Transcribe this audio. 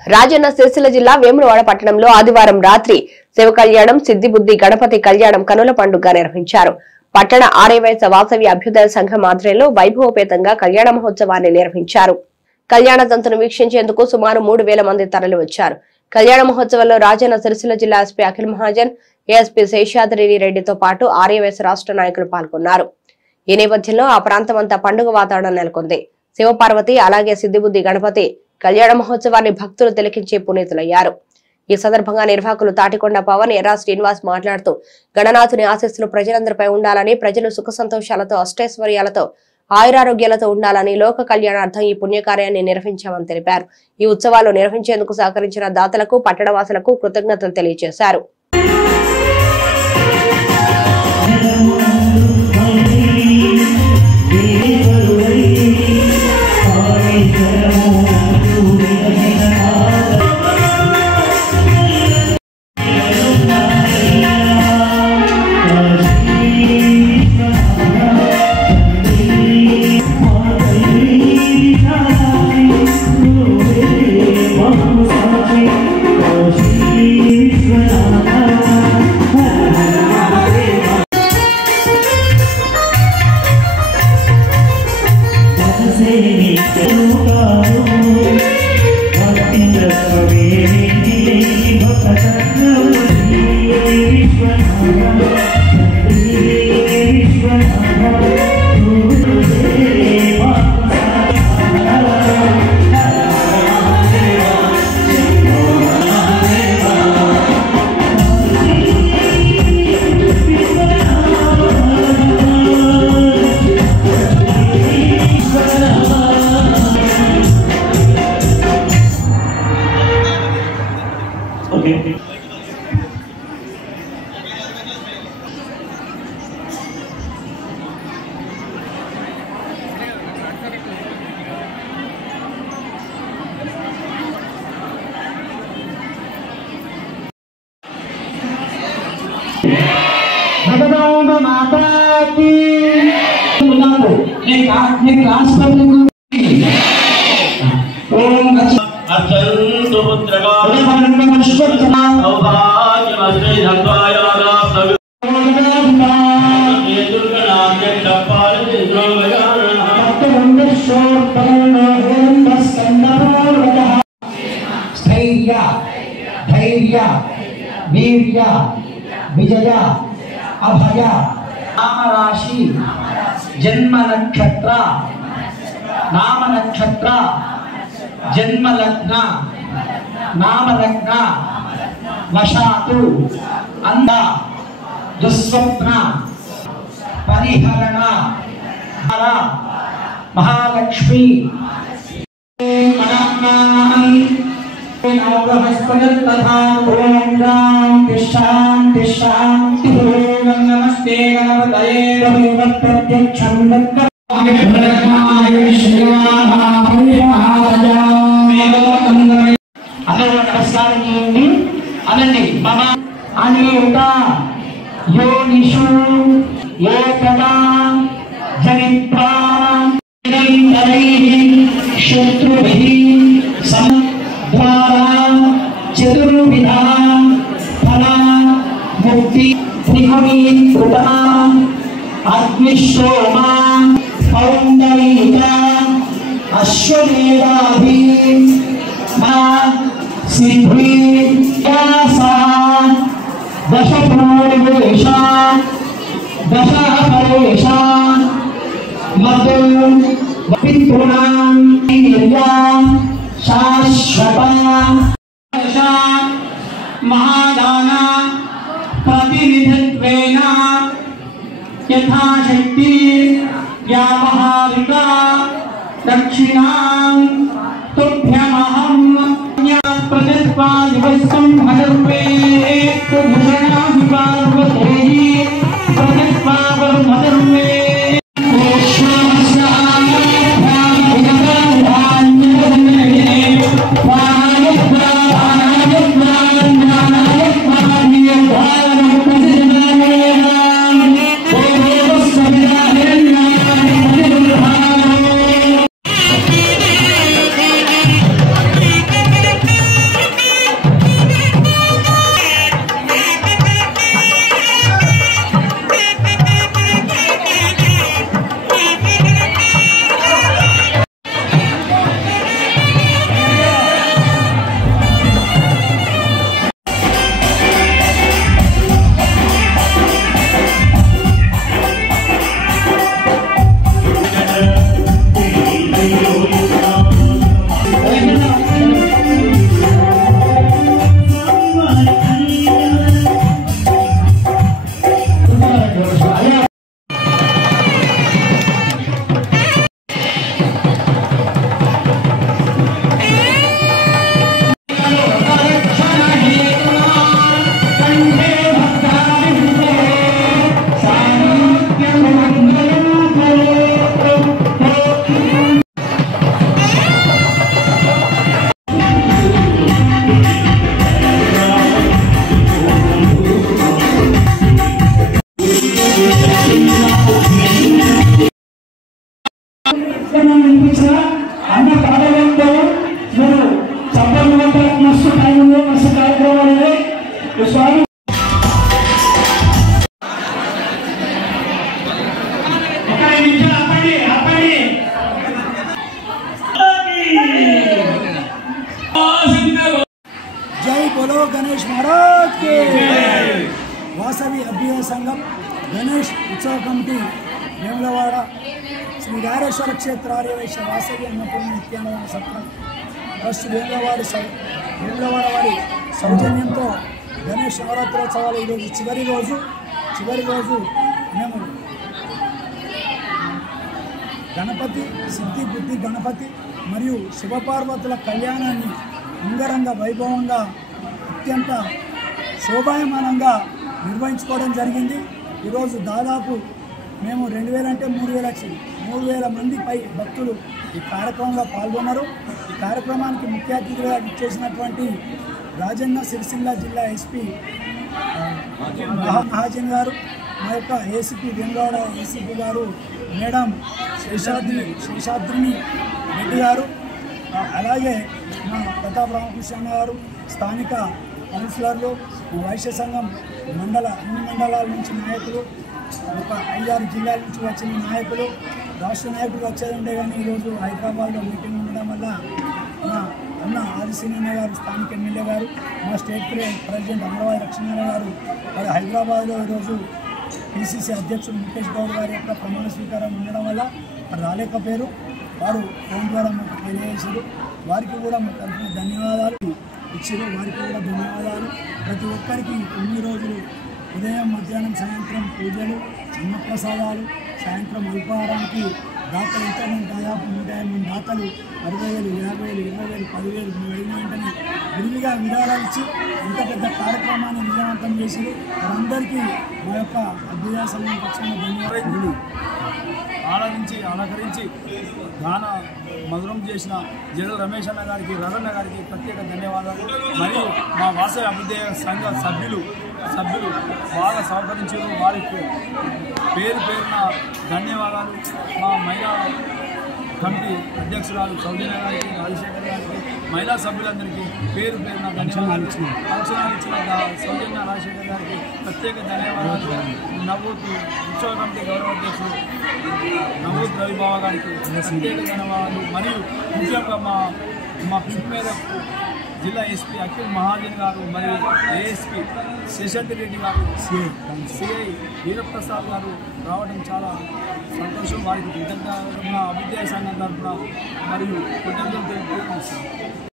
రాజన్న సిరిసిల్ల జిల్లా వేములవాడ పట్టణంలో ఆదివారం రాత్రి శివ కళ్యాణం సిద్దిబుద్ధి గణపతి కళ్యాణం కనుల పండుగ నిర్వహించారు. పట్టణ ఆర్యవైశ్య వాసవి అభ్యుదయ సంఘం ఆధ్వర్యంలో వైభవపేతంగా కళ్యాణ మహోత్సవాన్ని నిర్వహించారు. కళ్యాణ తంతును వీక్షించేందుకు సుమారు 3000 మంది తరలి వచ్చారు. కళ్యాణ మహోత్సవంలో రాజన్న సిరిసిల్ల జిల్లా ఎస్పీ అఖిల్ మహాజన్, ఏఎస్పీ శేషాద్రి రెడ్డితో పాటు ఆర్యవైశ్య రాష్ట్ర నాయకులు పాల్గొన్నారు. ఈ నేపథ్యంలో ఆ ప్రాంతమంతా పండుగ వాతావరణం నెలకొంది. శివపార్వతి అలాగే సిద్దిబుద్ధి గణపతి కళ్యాణ మహోత్సవాన్ని భక్తులు తిలకించే పునీతులయ్యారు. ఈ సందర్భంగా నిర్వాహకులు తాటికొండ పవన్, ఎర్రా శ్రీనివాస్ మాట్లాడుతూ గణనాథుని ఆశీస్సులు ప్రజలందరిపై ఉండాలని, ప్రజలు సుఖ సంతోషాలతో అష్టైశ్వర్యాలతో ఆయురారోగ్యాలతో ఉండాలని లోక కళ్యాణార్థం ఈ పుణ్యకార్యాన్ని నిర్వహించామని తెలిపారు. ఈ ఉత్సవాలు నిర్వహించేందుకు సహకరించిన దాతలకు, పట్టణవాసులకు కృతజ్ఞతలు తెలియజేశారు. धैर्य वीर्य विजय अभय नाम राशि जन्म नक्षत्र नाम नक्षत्र जन्म लग्न नाम लग्न वशातु अंध दुस्वप्न परिहरण महालक्ष्मी शांति शांति नमस्ते गणपतये प्रत्यक्षं नमस्कार अनन्य मम अनेक योनिषु एकदा जनित्वा शत्रुभिः द्वारा चतुर्विधा फला मुक्ति त्रिगुणीकृता अग्निशोमा पौंडरीका अश्वमेधाभि सिद्धि दश पूर्वेशा दश परेशान मधु पितॄणां शाश्वता महादाना प्रतिनिधित्वेन यथाशक्ति व्यावहारिका दक्षिणां तुभ्यमहं प्रदत्त्वा दिवसं भगवे भूषणाधिपार्वतेयी प्रदत्त्वा वरुणधर्मे बोलो गणेश महाराज के। वासवी अभ्युदय संघम गणेश उत्सव कमिटी वेमुलवाड़ श्री धारेश्वर क्षेत्र आर्यवैश्य वासवी अन्नपूर्ण नित्यानंद सत्रम ट्रस्ट वेमुलवाड़ वारी सौजन्యంతో गणेश नवरात्रोत्सवाలు ఈరోజు చివరి రోజు మేము గణపతి సిద్ధి బుద్ధి గణపతి మరియు శివపార్వతుల కళ్యాణాన్ని అంగరంగ వైభవంగా అత్యంత శోభాయమానంగా నిర్వహించుకోవడం జరిగింది। ఈరోజు దాదాపు మేము 2000 అంటే 3000 మంది పై భక్తులు ఈ కార్యక్రమంలో పాల్గొన్నారు। ఈ కార్యక్రమానికి ముఖ్య అతిథిగా ఇచ్చేసినటువంటి రాజన్న సిరిసిల్ల జిల్లా ఎస్పీ మహాజన్ గారు, మా యొక్క ఏసీపీ వెంగళ ఏసీపీ గారు మేడం శేషాద్రిని రెడ్డి గారు, అలాగే మా ప్రతాప్ రామకృష్ణ గారు, స్థానిక కౌన్సిలర్లు, వైశ్య సంఘం అన్ని మండలాల నుంచి నాయకులు, ఒక 5-6 జిల్లాల నుంచి వచ్చిన నాయకులు, రాష్ట్ర నాయకులు వచ్చేది ఉండే కానీ ఈరోజు హైదరాబాద్లో మీటింగ్ ఉండడం వల్ల మా అన్న ఆదిశీనన్న గారు స్థానిక ఎమ్మెల్యే గారు, మా స్టేట్ ప్రెసిడెంట్ అమరవాయి లక్ష్మీనారాయణ గారు వారు హైదరాబాద్లో ఈరోజు పిసిసి అధ్యక్షుడు ముఖేష్ గౌడ్ గారి యొక్క ప్రమాణ స్వీకారం ఉండడం వల్ల రాలేకపోయారు। వారు ఫోన్ ద్వారా మాకు తెలియజేశారు, వారికి కూడా మా తరఫున ధన్యవాదాలు ఇచ్చారు, వారికి కూడా ధన్యవాదాలు। ప్రతి ఒక్కరికి 9 రోజులు ఉదయం మధ్యాహ్నం సాయంత్రం పూజలు, అన్నప్రసాదాలు, సాయంత్రం అల్పాహారానికి దాతలు ఎంతమంది దాదాపు 150 మంది దాతలు 60,000, 50,000, 20,000, 10,000 అడిగిన వెంటనే విరివిగా విరాళాలు ఇచ్చి ఇంత పెద్ద కార్యక్రమాన్ని విజయవంతం చేసి వారందరికీ మా యొక్క అభ్యుదయ సంఘం పక్షాన ధన్యవాదాలు। ఆరాధించి అలంకరించి గాన మధురం చేసిన జగల్ రమేష్ అన్న గారికి, రవణ గారికి ప్రత్యేక ధన్యవాదాలు। మరియు మా వాసవి అభ్యుదయ సంఘ సభ్యులు బాగా సహకరించారు, వారికి పేరున ధన్యవాదాలు। మా మహిళా కమిటీ అధ్యక్షురాలు సౌజన్య గారికి, రాజశేఖర్ గారికి, మహిళా సభ్యులందరికీ పేరున ధన్యవాదాలు। అంచనాలు ఇచ్చిన సౌజన్య రాజశేఖర్ గారికి ప్రత్యేక ధన్యవాదాలు। నవ్వుతూ ఉత్సవ కమిటీ గౌరవ అధ్యక్షుడు నవ్వుత్ రవిబాబా గారికి ప్రత్యేక ధన్యవాదాలు। మరియు ముఖ్యంగా మా పిలుపు మేరకు జిల్లా ఎస్పీ అఖిల్ మహాజన్ గారు మరియు ఏఎస్పీ శేషాద్రి రెడ్డి గారు, సిఐ వీరప్రసాద్ గారు రావడం చాలా సంతోషం। వారికి కృతజ్ఞతలు అభ్యుదయ సంఘం తరఫున మరియు కృతజ్ఞతలు తెలుపుతున్నాను।